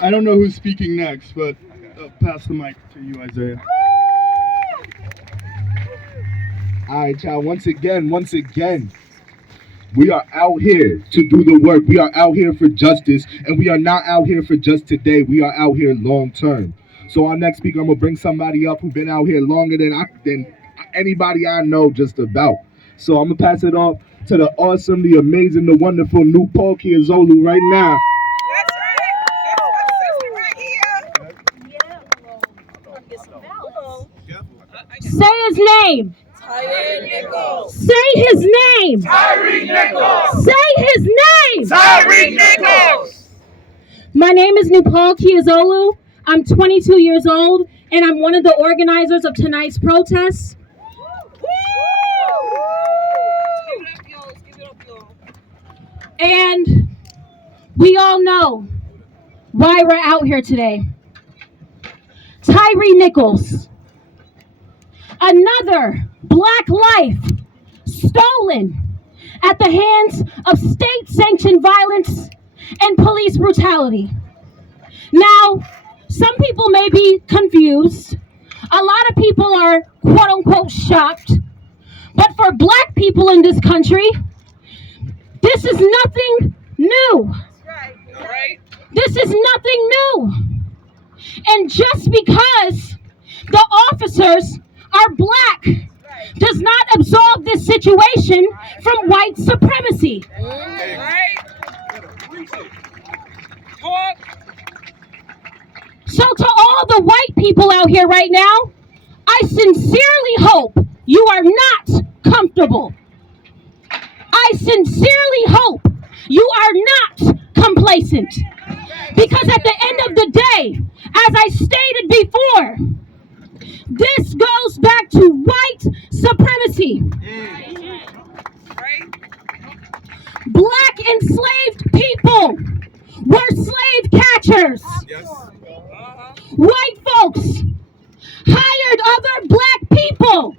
I don't know who's speaking next, but pass the mic to you, Isaiah. All right, y'all. Once again, we are out here to do the work. We are out here for justice, and we are not out here for just today. We are out here long term. So our next speaker, I'm gonna bring somebody up who's been out here longer than anybody I know just about. So I'm gonna pass it off to the awesome, the amazing, the wonderful new Paul Kiazolu right now. That's right. That's right here. Say his name. Tyre Nichols. Say his name. Tyre Nichols. Say his name. Tyre Nichols. My name is Nupal Kiazolu. I'm 22 years old, and I'm one of the organizers of tonight's protest. And we all know why we're out here today. Tyre Nichols, another black life stolen at the hands of state-sanctioned violence and police brutality. Now, some people may be confused. A lot of people are quote-unquote shocked. But for black people in this country, this is nothing new. Right. This is nothing new. And just because the officers are black does not absolve this situation from white supremacy. Right. So to all the white people out here right now, I sincerely hope you are not comfortable. I sincerely hope you are not complacent. Because at the end of the day, as I stated before, this goes back to white supremacy. Black enslaved people were slave catchers. White folks hired other black people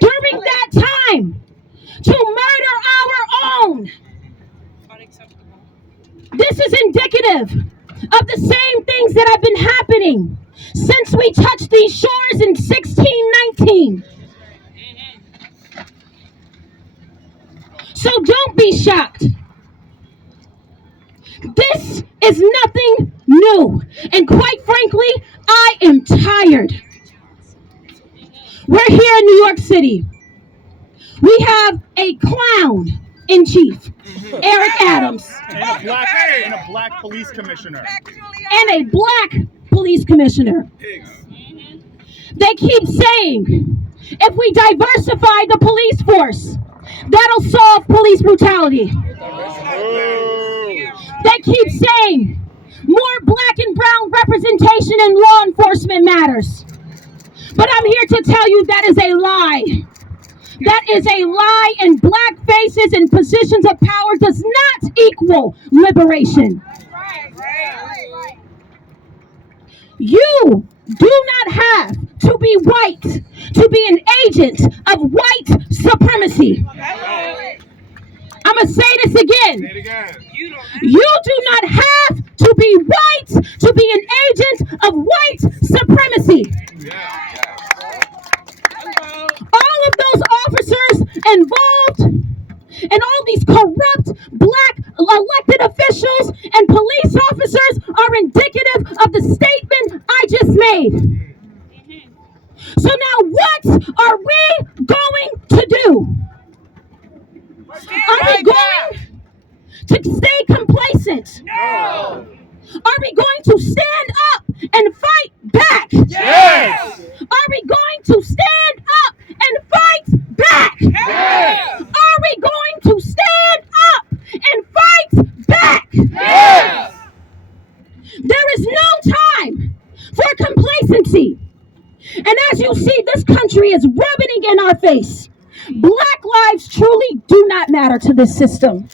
during that time to murder our own. This is indicative of the same things that have been happening since we touched these shores in 1619. So don't be shocked. This is nothing new. And quite frankly, I am tired. We're here in New York City. We have a clown in chief, Eric Adams. And a black police commissioner. And a black police commissioner. They keep saying, if we diversify the police force, that'll solve police brutality. They keep saying, more black and brown representation in law enforcement matters. But I'm here to tell you that is a lie. That is a lie, and black faces in positions of power does not equal liberation. You do not have to be white to be an agent of white supremacy. I'm going to say this again. You do not have to be white to be an agent of white supremacy. All of those officers involved and all these corrupt black elected officials and police officers are indicative of the statement I just made. So now what are we going to do? Are we going to stay complacent? No. Are we going to stand up and fight back? Yes. Are we going to stand up and fight back? Yes. Are we going to stand up and fight back? Yes. There is no time for complacency. And as you see, this country is rubbing in our face. Black lives truly do not matter to this system.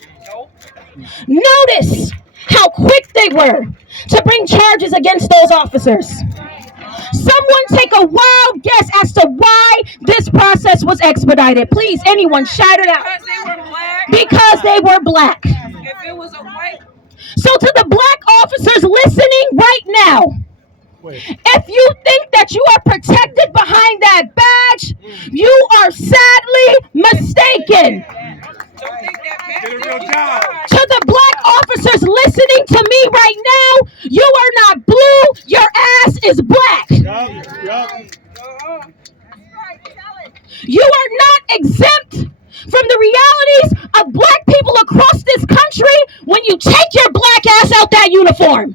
Notice how quick they were to bring charges against those officers. Someone take a wild guess as to why this process was expedited. Please, anyone, shout it out. Because they were black. Because they were black. If it was a white, So to the black officers listening right If you think that you are protected behind that badge, you are sadly mistaken. To the black officers listening to me right now, you are not blue, your ass is black. You are not exempt from the realities of black people across this country when you take your black ass out that uniform.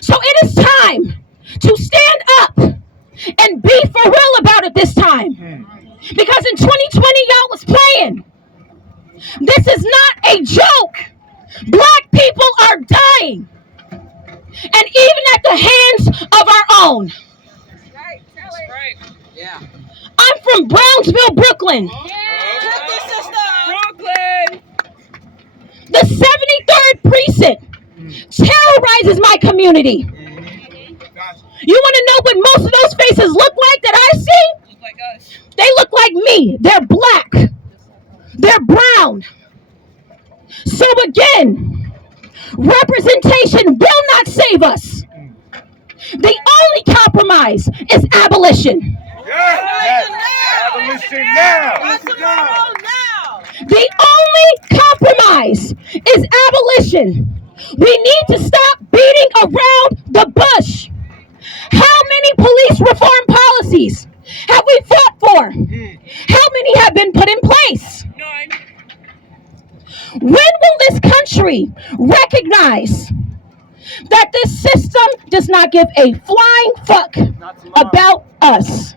So it is time to stand up and be for real about it this time. Because in 2020, y'all was playing. This is not a joke. Black people are dying. And even at the hands of our own. I'm from Brownsville, Brooklyn. The 73rd precinct terrorizes my community. You want to know what most of those faces look like that I see? They look like me. They're black. They're brown. So again, representation will not save us. The only compromise is abolition. Abolition now. The only compromise is abolition. We need to stop beating around the bush. How many police reform policies have we fought for? How many have been put in place? None. When will this country recognize that this system does not give a flying fuck about us?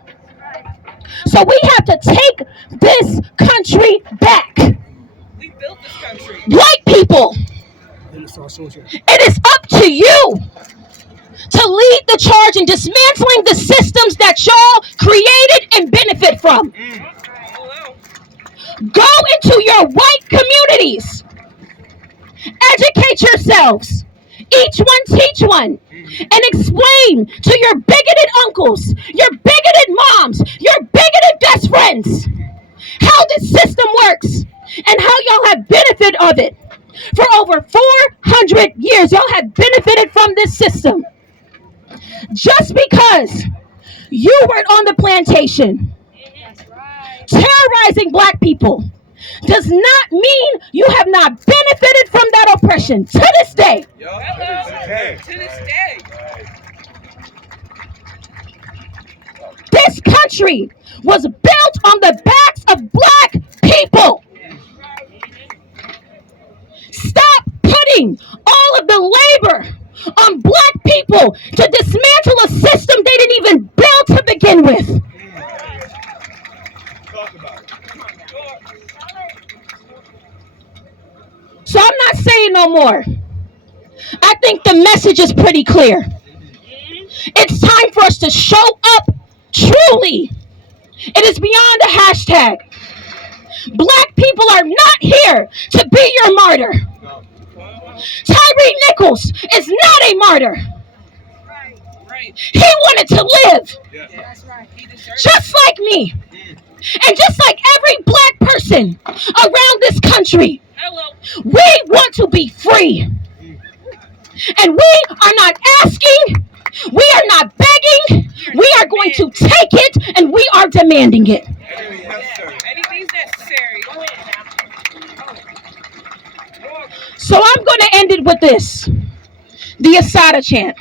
So we have to take this country back. We built this country. White people, it is up to you to lead the charge in dismantling the systems that y'all created and benefit from. Go into your white communities. Educate yourselves. Each one teach one. And explain to your bigoted uncles, your bigoted moms, your bigoted best friends how this system works and how y'all have benefited of it. For over 400 years, y'all have benefited from this system. Just because you weren't on the plantation terrorizing black people does not mean you have not benefited from that oppression to this day. To this day. This country was built on the backs of black people. Stop putting all of the labor on black people to dismantle a system they didn't even build to begin with. So I'm not saying no more. I think the message is pretty clear. It's time for us to show up truly. It is beyond a hashtag. Black people are not here to be your martyr. Tyree Nichols is not a martyr. He wanted to live. Just like me. And just like every black person around this country. We want to be free. And we are not asking. We are not begging. We are going to take it and we are demanding it. Anything's necessary. So I'm going to end it with this. The Asada chant.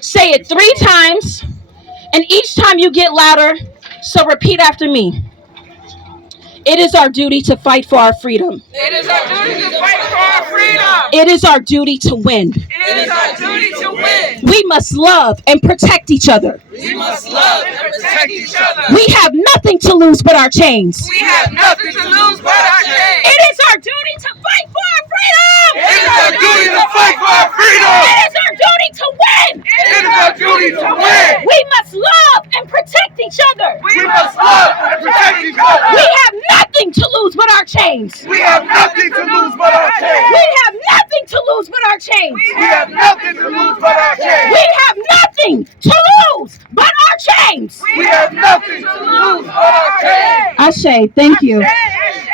Say it 3 times, and each time you get louder, so repeat after me. It is our duty to fight for our freedom. It is our duty to fight for our freedom. It is our duty to win. It is our duty to win. We must love and protect each other. We must love and protect each other. We have nothing to lose but our chains. We have nothing to lose but our chains. It is our duty to fight for our freedom. It is our duty to fight for our freedom. It is our duty to win. It is our duty to win. We must love and protect each other. We must love and protect each other. We have nothing to lose but our chains. We have nothing to lose but our chains. We have nothing to lose but our chains. We have nothing to lose but our chains. We have nothing to lose but our chains. We have nothing to lose but our chains. Ashe, thank you. Ashe, Ashe,